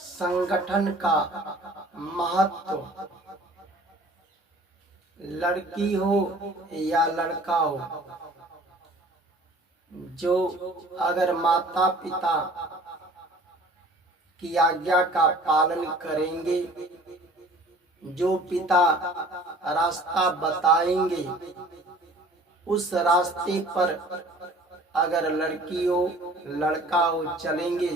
संगठन का महत्व, लड़की हो या लड़का हो, जो अगर माता पिता की आज्ञा का पालन करेंगे, जो पिता रास्ता बताएंगे, उस रास्ते पर अगर लड़की हो लड़का हो चलेंगे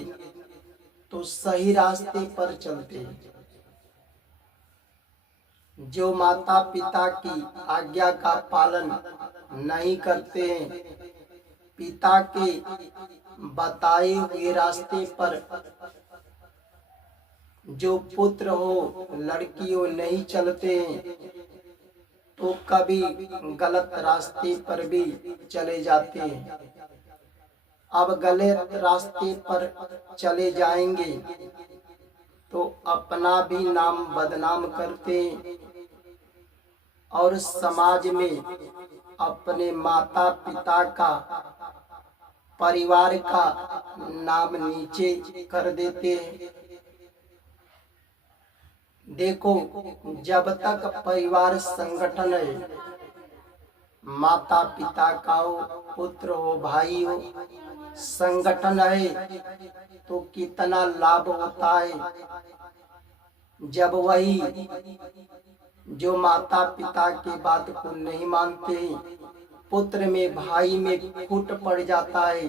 तो सही रास्ते पर चलते हैं। जो माता पिता की आज्ञा का पालन नहीं करते हैं, पिता के बताए हुए रास्ते पर जो पुत्र हो लड़की हो नहीं चलते हैं, तो कभी गलत रास्ते पर भी चले जाते हैं। अब गलत रास्ते पर चले जाएंगे तो अपना भी नाम बदनाम करते हैं और समाज में अपने माता पिता का, परिवार का नाम नीचे कर देते हैं। देखो, जब तक परिवार संगठन है, माता पिता का हो, पुत्र हो, भाई हो, संगठन है तो कितना लाभ होता है। जब वही जो माता पिता की बात को नहीं मानते, पुत्र में भाई में फूट पड़ जाता है,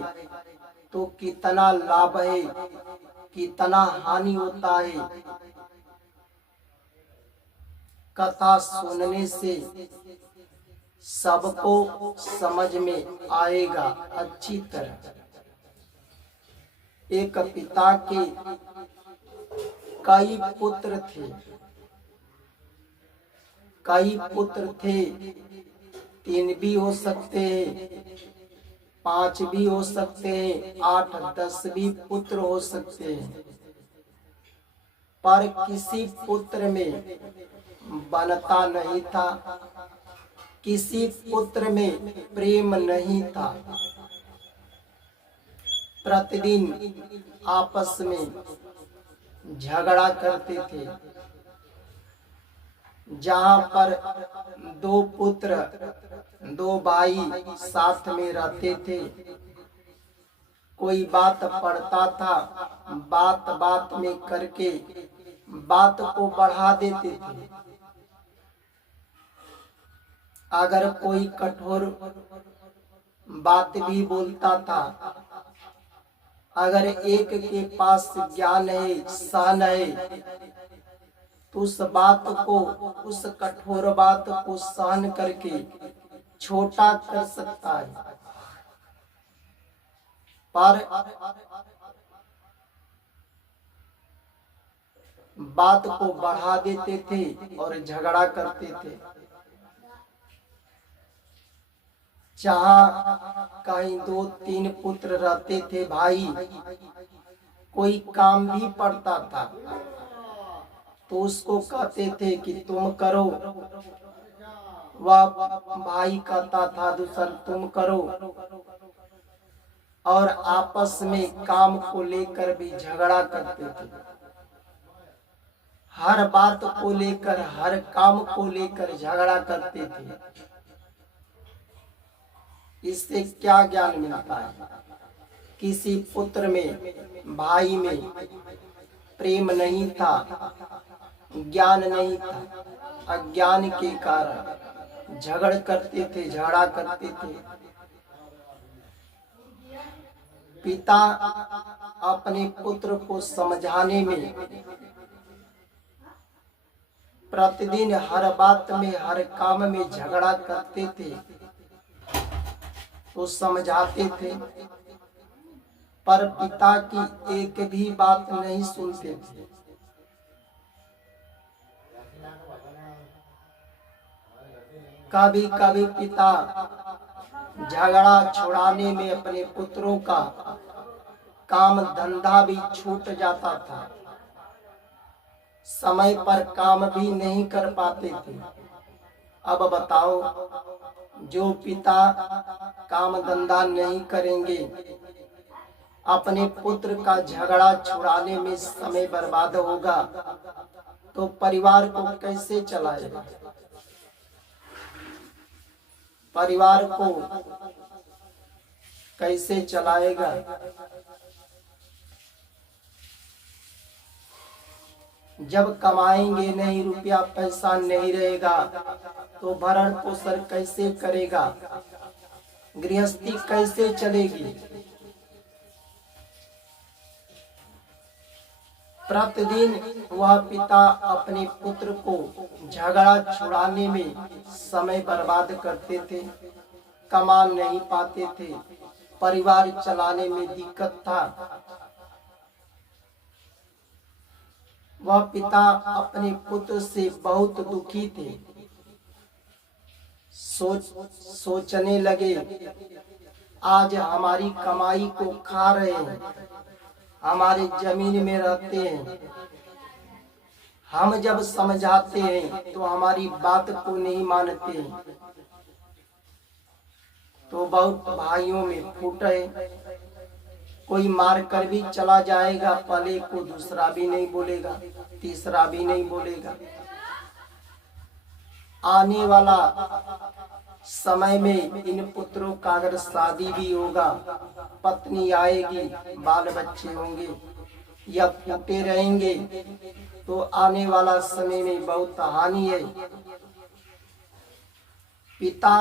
तो कितना लाभ है, कितना हानि होता है। कथा सुनने से सबको समझ में आएगा अच्छी तरह। एक पिता के कई पुत्र थे, कई पुत्र थे, 3 भी हो सकते हैं, 5 भी हो सकते हैं, 8 10 भी पुत्र हो सकते हैं, पर किसी पुत्र में बनता नहीं था, किसी पुत्र में प्रेम नहीं था। प्रतिदिन आपस में झगड़ा करते थे। जहाँ पर 2 पुत्र 2 भाई साथ में रहते थे, कोई बात पढ़ता था, बात बात में करके बात को बढ़ा देते थे। अगर कोई कठोर बात भी बोलता था, अगर एक के पास ज्ञान है, सहन है, तो उस बात को, उस कठोर बात को सहन करके छोटा कर सकता है। पर बात को बढ़ा देते थे और झगड़ा करते थे। जहाँ कहीं 2-3 पुत्र रहते थे भाई, कोई काम भी पड़ता था तो उसको कहते थे कि तुम करो, वह भाई कहता था दूसरा तुम करो, और आपस में काम को लेकर भी झगड़ा करते थे। हर बात को लेकर, हर काम को लेकर झगड़ा करते थे। इससे क्या ज्ञान मिलता है? किसी पुत्र में, भाई में प्रेम नहीं था, ज्ञान नहीं था। अज्ञान के कारण झगड़ करते थे, झगड़ा करते थे। पिता अपने पुत्र को समझाने में प्रतिदिन हर बात में, हर काम में झगड़ा करते थे, तो समझाते थे, पर पिता की एक भी बात नहीं सुनते थे। कभी कभी पिता झगड़ा छुड़ाने में अपने पुत्रों का काम धंधा भी छूट जाता था, समय पर काम भी नहीं कर पाते थे। अब बताओ, जो पिता काम धंधा नहीं करेंगे, अपने पुत्र का झगड़ा छुड़ाने में समय बर्बाद होगा तो परिवार को कैसे चलाएगा? परिवार को कैसे चलाएगा? जब कमाएंगे नहीं, रुपया पैसा नहीं रहेगा तो भरण पोषण कैसे करेगा? गृहस्थी कैसे चलेगी? प्रतिदिन वह पिता अपने पुत्र को झगड़ा छुड़ाने में समय बर्बाद करते थे, कमा नहीं पाते थे, परिवार चलाने में दिक्कत था। वह पिता अपने पुत्र से बहुत दुखी थे। सोचने लगे, आज हमारी कमाई को खा रहे हैं, हमारे जमीन में रहते हैं, हम जब समझाते हैं तो हमारी बात को नहीं मानते हैं, तो बहुत भाइयों में फूट है। कोई मार कर भी चला जाएगा, पहले को दूसरा भी नहीं बोलेगा, तीसरा भी नहीं बोलेगा। आने वाला समय में इन पुत्रों का अगर शादी भी होगा, पत्नी आएगी, बाल बच्चे होंगे या फूटे रहेंगे, तो आने वाला समय में बहुत हानि है। पिता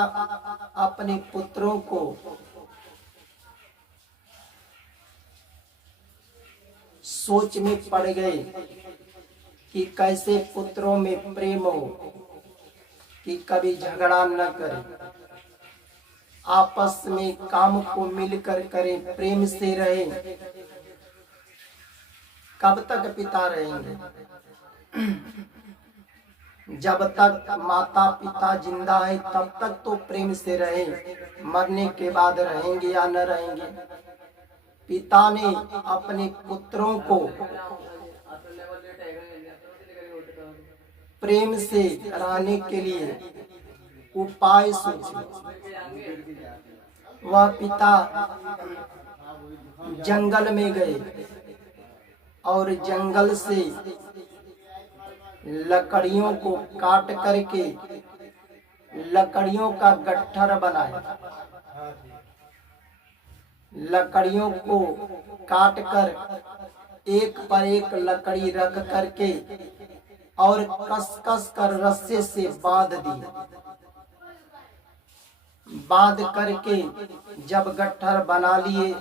अपने पुत्रों को सोच में पड़ गए कि कैसे पुत्रों में प्रेम हो, कि कभी झगड़ा न करें, आपस में काम को मिलकर करें, प्रेम से रहें। कब तक पिता रहेंगे? जब तक माता पिता जिंदा है तब तक तो प्रेम से रहें, मरने के बाद रहेंगे या न रहेंगे। पिता ने अपने पुत्रों को प्रेम से रहने के लिए उपाय सोचे। वह पिता जंगल में गए और जंगल से लकड़ियों को काट करके लकड़ियों का गट्ठर बनाया। लकड़ियों को काट कर एक पर एक लकड़ी रख करके और कस कस कर रस्से से बांध दी। बांध करके जब गट्ठर बना लिए,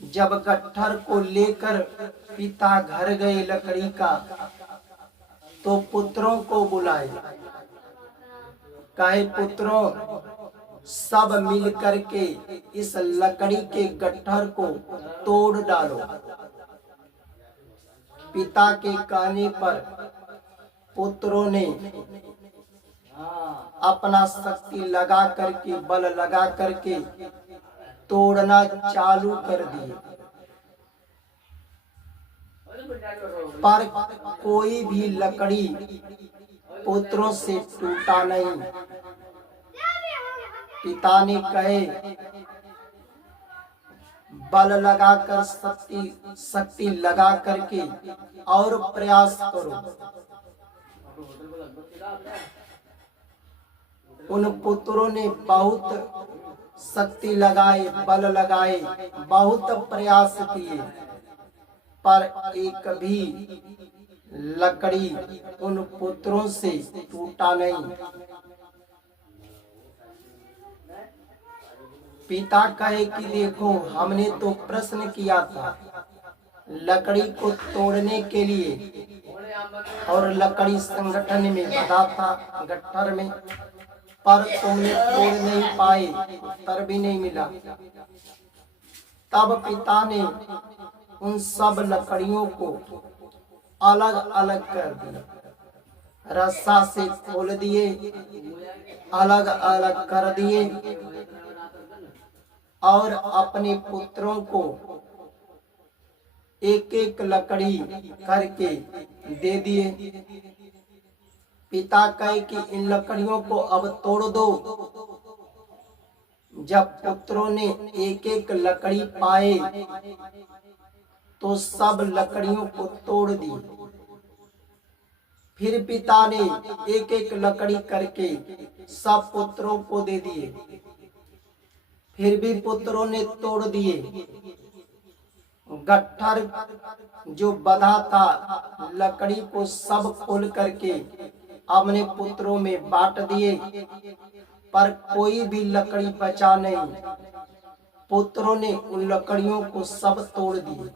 जब गट्ठर को लेकर पिता घर गए लकड़ी का, तो पुत्रों को बुलाए, कहे पुत्रों सब मिल करके इस लकड़ी के गट्ठर को तोड़ डालो। पिता के कहने पर पुत्रों ने अपना शक्ति लगा करके, बल लगा करके तोड़ना चालू कर दिए, पर कोई भी लकड़ी पुत्रों से टूटा नहीं। पिता ने कहे बल लगाकर, शक्ति लगा करके और प्रयास करो। उन पुत्रों ने बहुत शक्ति लगाए, बल लगाए, बहुत प्रयास किए, पर एक भी लकड़ी उन पुत्रों से टूटा नहीं। पिता कहे कि देखो, हमने तो प्रश्न किया था लकड़ी को तोड़ने के लिए, और लकड़ी संगठन में बंधा था गट्ठर में, पर तुमने तोड़ नहीं पाए, उत्तर भी नहीं मिला। तब पिता ने उन सब लकड़ियों को अलग अलग कर दिया, रस्सा से खोल दिए, अलग अलग कर दिए और अपने पुत्रों को एक एक लकड़ी करके दे दिए। पिता कहे कि इन लकड़ियों को अब तोड़ दो, जब पुत्रों ने एक एक लकड़ी पाए तो सब लकड़ियों को तोड़ दी। फिर पिता ने एक एक लकड़ी करके सब पुत्रों को दे दिए, फिर भी पुत्रों ने तोड़ दिए। गट्ठर जो बंधा था लकड़ी को सब खोल करके अपने पुत्रों में बांट दिए, पर कोई भी लकड़ी बचा नहीं। पुत्रों ने उन लकड़ियों को सब तोड़ दिए।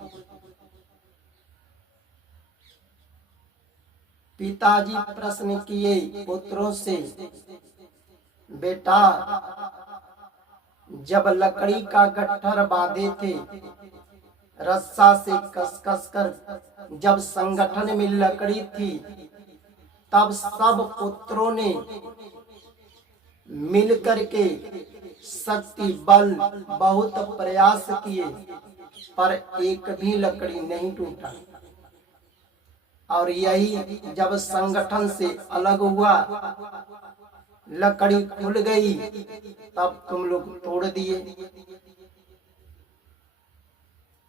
पिताजी प्रश्न किए पुत्रों से, बेटा जब लकड़ी का गट्ठर बांधे थे रस्सा से कस कस कर, जब संगठन में लकड़ी थी तब सब पुत्रों ने मिल करके शक्ति बल बहुत प्रयास किए, पर एक भी लकड़ी नहीं टूटा। और यही जब संगठन से अलग हुआ, लकड़ी खुल गई, तब तुम लोग तोड़ दिए।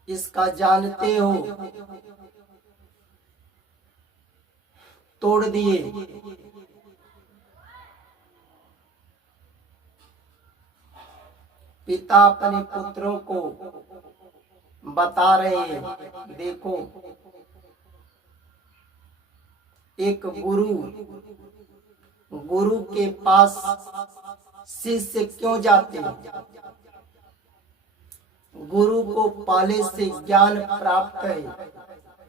इसका जानते हो, तोड़ दिए। पिता अपने पुत्रों को बता रहे हैं, देखो एक गुरु के पास शिष्य क्यों जाते हैं? गुरु को पहले से ज्ञान प्राप्त है,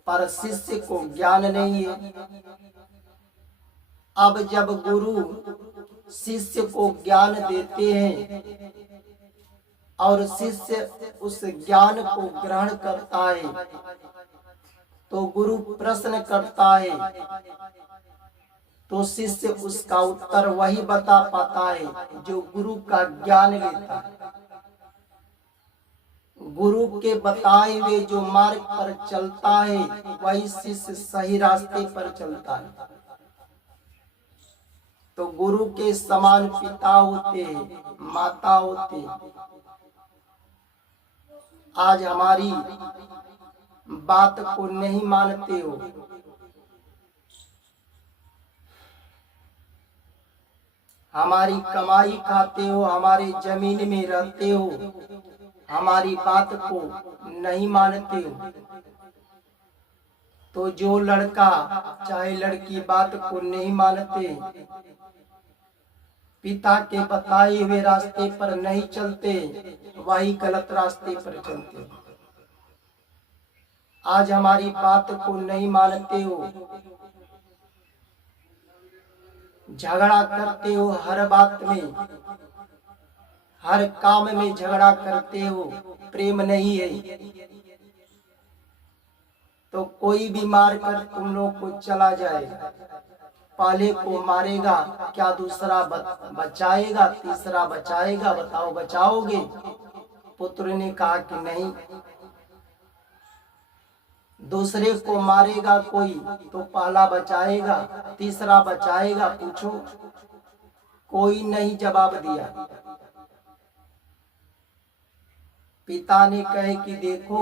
पर शिष्य को ज्ञान नहीं है। अब जब गुरु शिष्य को ज्ञान देते हैं और शिष्य उस ज्ञान को ग्रहण करता है, तो गुरु प्रश्न करता है तो शिष्य उसका उत्तर वही बता पाता है जो गुरु का ज्ञान लेता है। गुरु के बताए हुए जो मार्ग पर चलता है वही शिष्य सही रास्ते पर चलता है। तो गुरु के समान पिता होते हैं, माता होते हैं। आज हमारी बात को नहीं मानते हो, हमारी कमाई खाते हो, हमारी जमीन में रहते हो, हमारी बात को नहीं मानते हो। तो जो लड़का चाहे लड़की बात को नहीं मानते, पिता के बताए हुए रास्ते पर नहीं चलते, वही गलत रास्ते पर चलते। आज हमारी बात को नहीं मानते हो, झगड़ा करते हो, हर बात में हर काम में झगड़ा करते हो, प्रेम नहीं है। तो कोई भी मार कर तुम लोग को चला जाएगा, पहले को मारेगा क्या दूसरा बचाएगा, तीसरा बचाएगा? बताओ बचाओगे? पुत्र ने कहा कि नहीं। दूसरे को मारेगा कोई तो पहला बचाएगा, तीसरा बचाएगा? पूछो, कोई नहीं जवाब दिया। पिता ने कहे कि देखो,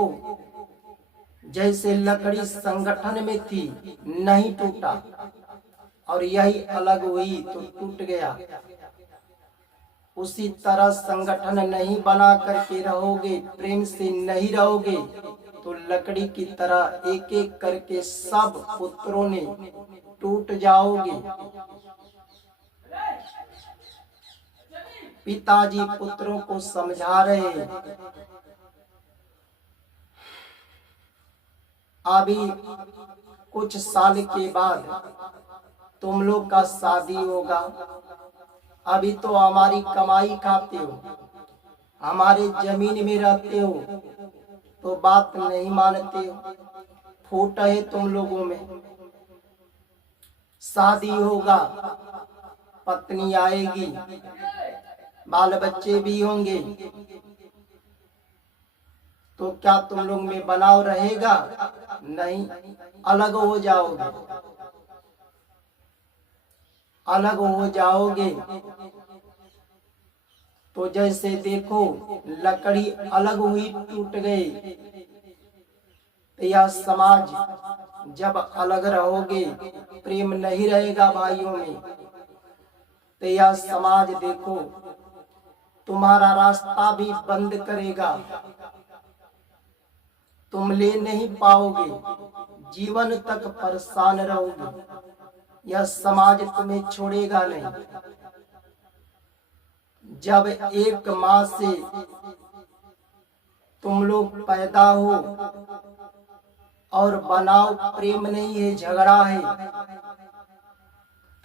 जैसे लकड़ी संगठन में थी नहीं टूटा और यही अलग हुई तो टूट गया, उसी तरह संगठन नहीं बना करके रहोगे, प्रेम से नहीं रहोगे, तो लकड़ी की तरह एक एक करके सब पुत्रों ने टूट जाओगे। पिताजी पुत्रों को समझा रहे, अभी कुछ साल के बाद तुम लोग का शादी होगा, अभी तो हमारी कमाई खाते हो, हमारे जमीन में रहते हो, तो बात नहीं मानते हो। फूट है तुम लोगों में, शादी होगा, पत्नी आएगी, बाल बच्चे भी होंगे, तो क्या तुम लोग में बनाव रहेगा? नहीं, अलग हो जाओगे, अलग हो जाओगे। तो जैसे देखो लकड़ी अलग हुई टूट गई, तो यह समाज जब अलग रहोगे, प्रेम नहीं रहेगा भाइयों में, तो यह समाज देखो तुम्हारा रास्ता भी बंद करेगा, तुम ले नहीं पाओगे, जीवन तक परेशान रहोगे। यह समाज तुम्हें छोड़ेगा नहीं। जब एक माँ से तुम लोग पैदा हो और बनाव प्रेम नहीं है, झगड़ा है,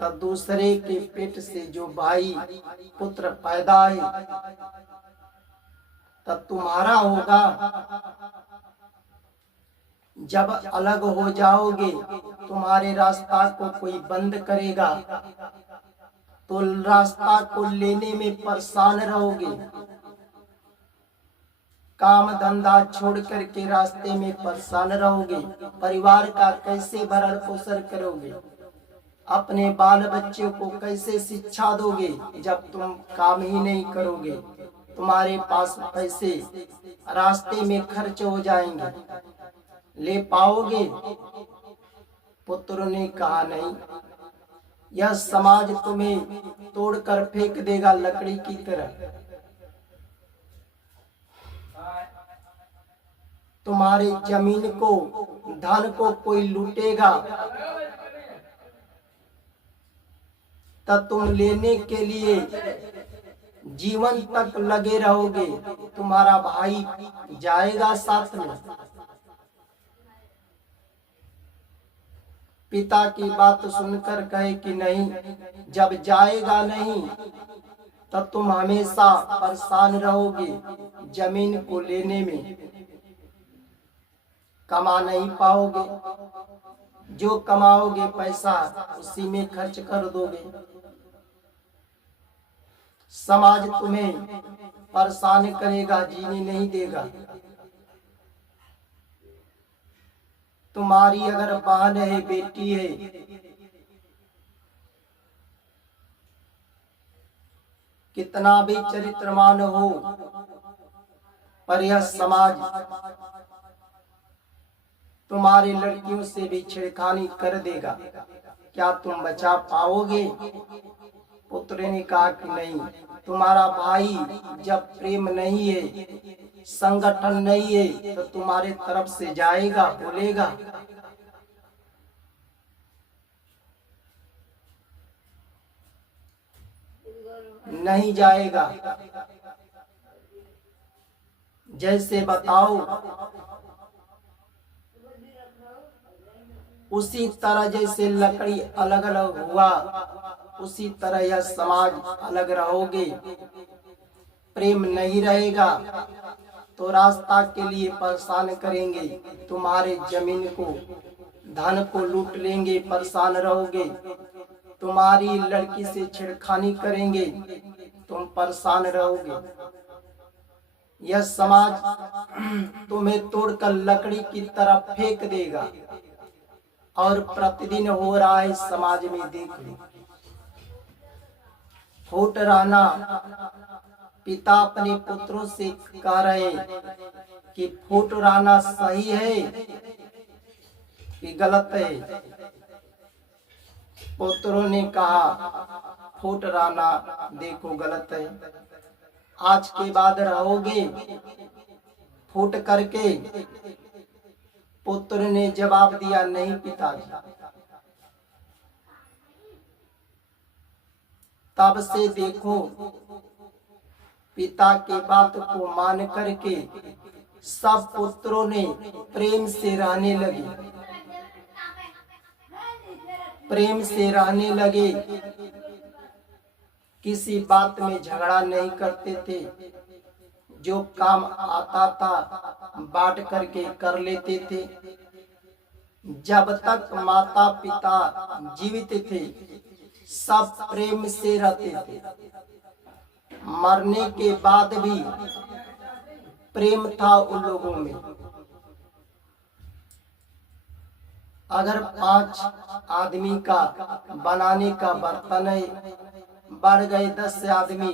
तब दूसरे के पेट से जो भाई पुत्र पैदा है तब तुम्हारा होगा। जब अलग हो जाओगे, तुम्हारे रास्ता को कोई बंद करेगा, तो रास्ता को लेने में परेशान रहोगे। काम धंधा छोड़ करके रास्ते में परेशान रहोगे। परिवार का कैसे भरण पोषण करोगे? अपने बाल बच्चे को कैसे शिक्षा दोगे जब तुम काम ही नहीं करोगे? तुम्हारे पास पैसे रास्ते में खर्च हो जाएंगे, ले पाओगे? पुत्र ने कहा नहीं, यह समाज तुम्हें तोड़कर फेंक देगा लकड़ी की तरह। तुम्हारी जमीन को, धन को कोई लूटेगा, तब तुम लेने के लिए जीवन तक लगे रहोगे। तुम्हारा भाई जाएगा साथ में। पिता की बात सुनकर कहे कि नहीं, जब जाएगा नहीं तब तुम हमेशा परेशान रहोगे। जमीन को लेने में कमा नहीं पाओगे, जो कमाओगे पैसा उसी में खर्च कर दोगे। समाज तुम्हें परेशान करेगा, जीने नहीं देगा। तुम्हारी अगर बहन है, बेटी है, कितना भी चरित्रमान हो, पर यह समाज तुम्हारी लड़कियों से भी छेड़खानी कर देगा। क्या तुम बचा पाओगे? पुत्र ने कहा कि नहीं, तुम्हारा भाई जब प्रेम नहीं है, संगठन नहीं है, तो तुम्हारे तरफ से जाएगा, बोलेगा। नहीं जाएगा। जैसे बताओ उसी तरह, जैसे लकड़ी अलग अलग हुआ उसी तरह यह समाज अलग रहोगे। प्रेम नहीं रहेगा तो रास्ता के लिए परेशान करेंगे, तुम्हारे जमीन को, धन को लूट लेंगे, परेशान रहोगे। तुम्हारी लड़की से छेड़खानी करेंगे, तुम परेशान रहोगे। यह समाज तुम्हें तोड़कर लकड़ी की तरफ फेंक देगा। और प्रतिदिन हो रहा है समाज में, देख लो। फूट रहना, पिता अपने पुत्रों से कह रहे कि फूट रहना सही है कि गलत है? पुत्रों ने कहा फूट रहना देखो गलत है। आज के बाद रहोगे फूट करके? पुत्र ने जवाब दिया, नहीं पिताजी। तब से देखो पिता की बात को मान करके सब पुत्रों ने प्रेम से रहने लगे, प्रेम से रहने लगे। किसी बात में झगड़ा नहीं करते थे, जो काम आता था बांट करके कर लेते थे। जब तक माता पिता जीवित थे सब प्रेम से रहते थे। मरने के बाद भी प्रेम था उन लोगों में। अगर 5 आदमी का बनाने का बर्तन है, बढ़ गए 10 आदमी,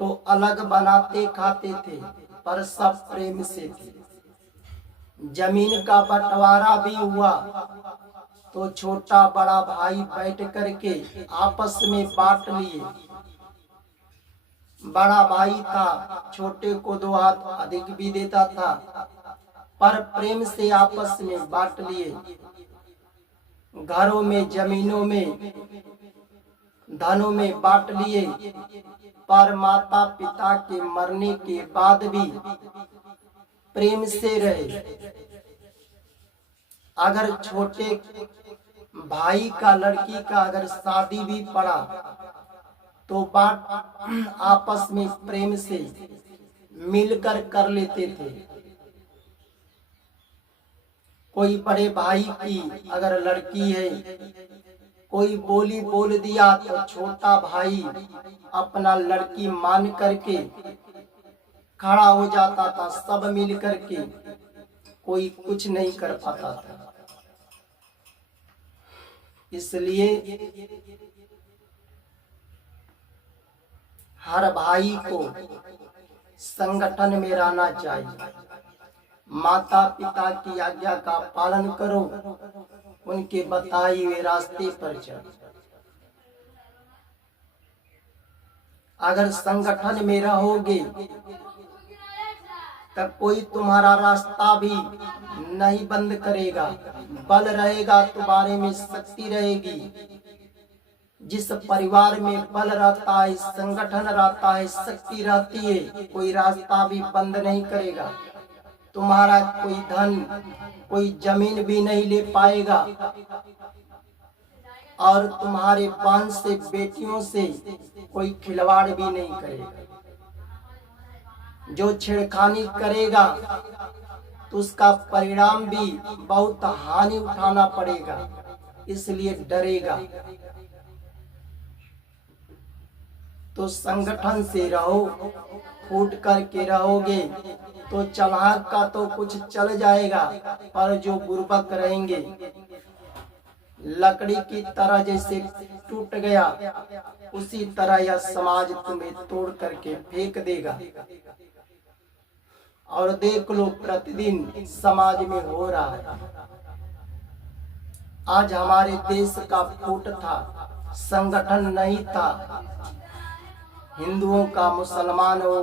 तो अलग बनाते खाते थे, पर सब प्रेम से थे। जमीन का बंटवारा भी हुआ तो छोटा बड़ा भाई बैठ करके आपस में बांट लिए। बड़ा भाई था, छोटे को 2 हाथ अधिक भी देता था, पर प्रेम से आपस में बांट लिए। घरों में, जमीनों में, धनों में बांट लिए, पर माता पिता के मरने के बाद भी प्रेम से रहे। अगर छोटे भाई का, लड़की का अगर शादी भी पड़ा तो बात आपस में प्रेम से मिलकर कर लेते थे। कोई बड़े भाई की अगर लड़की है, कोई बोली बोल दिया तो छोटा भाई अपना लड़की मान करके खड़ा हो जाता था। सब मिल करके, कोई कुछ नहीं कर पाता था। इसलिए हर भाई को संगठन में रहना चाहिए। माता पिता की आज्ञा का पालन करो, उनके बताए हुए रास्ते पर चलो। अगर संगठन में रहोगे तब कोई तुम्हारा रास्ता भी नहीं बंद करेगा। बल रहेगा, तुम्हारे में शक्ति रहेगी। जिस परिवार में बल रहता है, संगठन रहता है, शक्ति रहती है, कोई रास्ता भी बंद नहीं करेगा। तुम्हारा कोई धन, कोई जमीन भी नहीं ले पाएगा, और तुम्हारे वंश से, बेटियों से कोई खिलवाड़ भी नहीं करेगा। जो छेड़खानी करेगा तो उसका परिणाम भी बहुत हानि उठाना पड़ेगा, इसलिए डरेगा। तो संगठन से रहो, फूट करके रहोगे तो चलाक का तो कुछ चल जाएगा, पर जो बुर्बक रहेंगे, लकड़ी की तरह जैसे टूट गया, उसी तरह यह समाज तुम्हें तोड़ करके फेंक देगा। और देख लो, प्रतिदिन समाज में हो रहा है। आज हमारे देश का फूट था, संगठन नहीं था। हिंदुओं का, मुसलमान हो,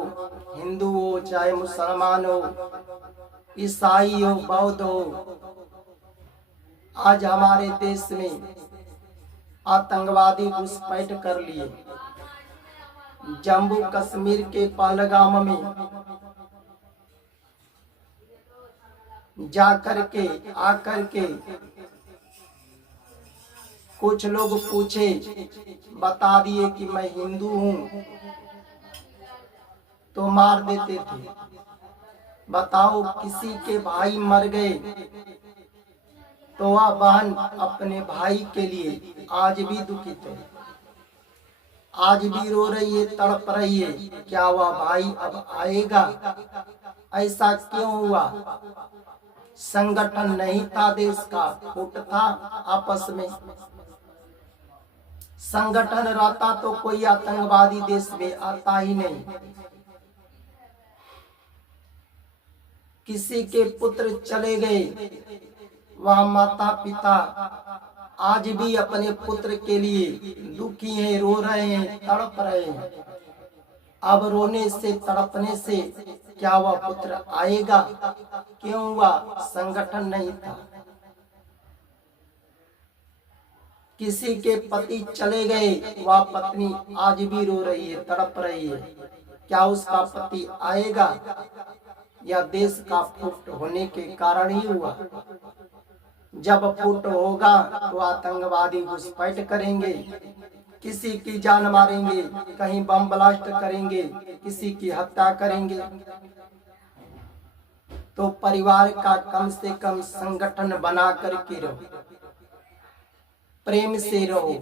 हिंदू हो चाहे मुसलमान हो, ईसाई हो, बौद्ध हो, आज हमारे देश में आतंकवादी घुसपैठ कर लिए। जम्मू कश्मीर के पहलगाम में जाकर के, आकर के कुछ लोग पूछे, बता दिए कि मैं हिंदू हूँ, तो मार देते थे। बताओ, किसी के भाई मर गए तो वह बहन अपने भाई के लिए आज भी दुखित है, आज भी रो रही है, तड़प रही है। क्या वह भाई अब आएगा? ऐसा क्यों हुआ? संगठन नहीं था, देश का फूट था आपस में। संगठन रहता तो कोई आतंकवादी देश में आता ही नहीं। किसी के पुत्र चले गए, वह माता पिता आज भी अपने पुत्र के लिए दुखी हैं, रो रहे हैं, तड़प रहे हैं। अब रोने से, तड़पने से क्या वह पुत्र आएगा? क्यों हुआ? संगठन नहीं था। किसी के पति चले गए, वह पत्नी आज भी रो रही है, तड़प रही है। क्या उसका पति आएगा? यह देश का फूट होने के कारण ही हुआ। जब फूट होगा तो आतंकवादी घुसपैठ करेंगे, किसी की जान मारेंगे, कहीं बम ब्लास्ट करेंगे, किसी की हत्या करेंगे। तो परिवार का कम से कम संगठन बना करके रहो, प्रेम से रहो,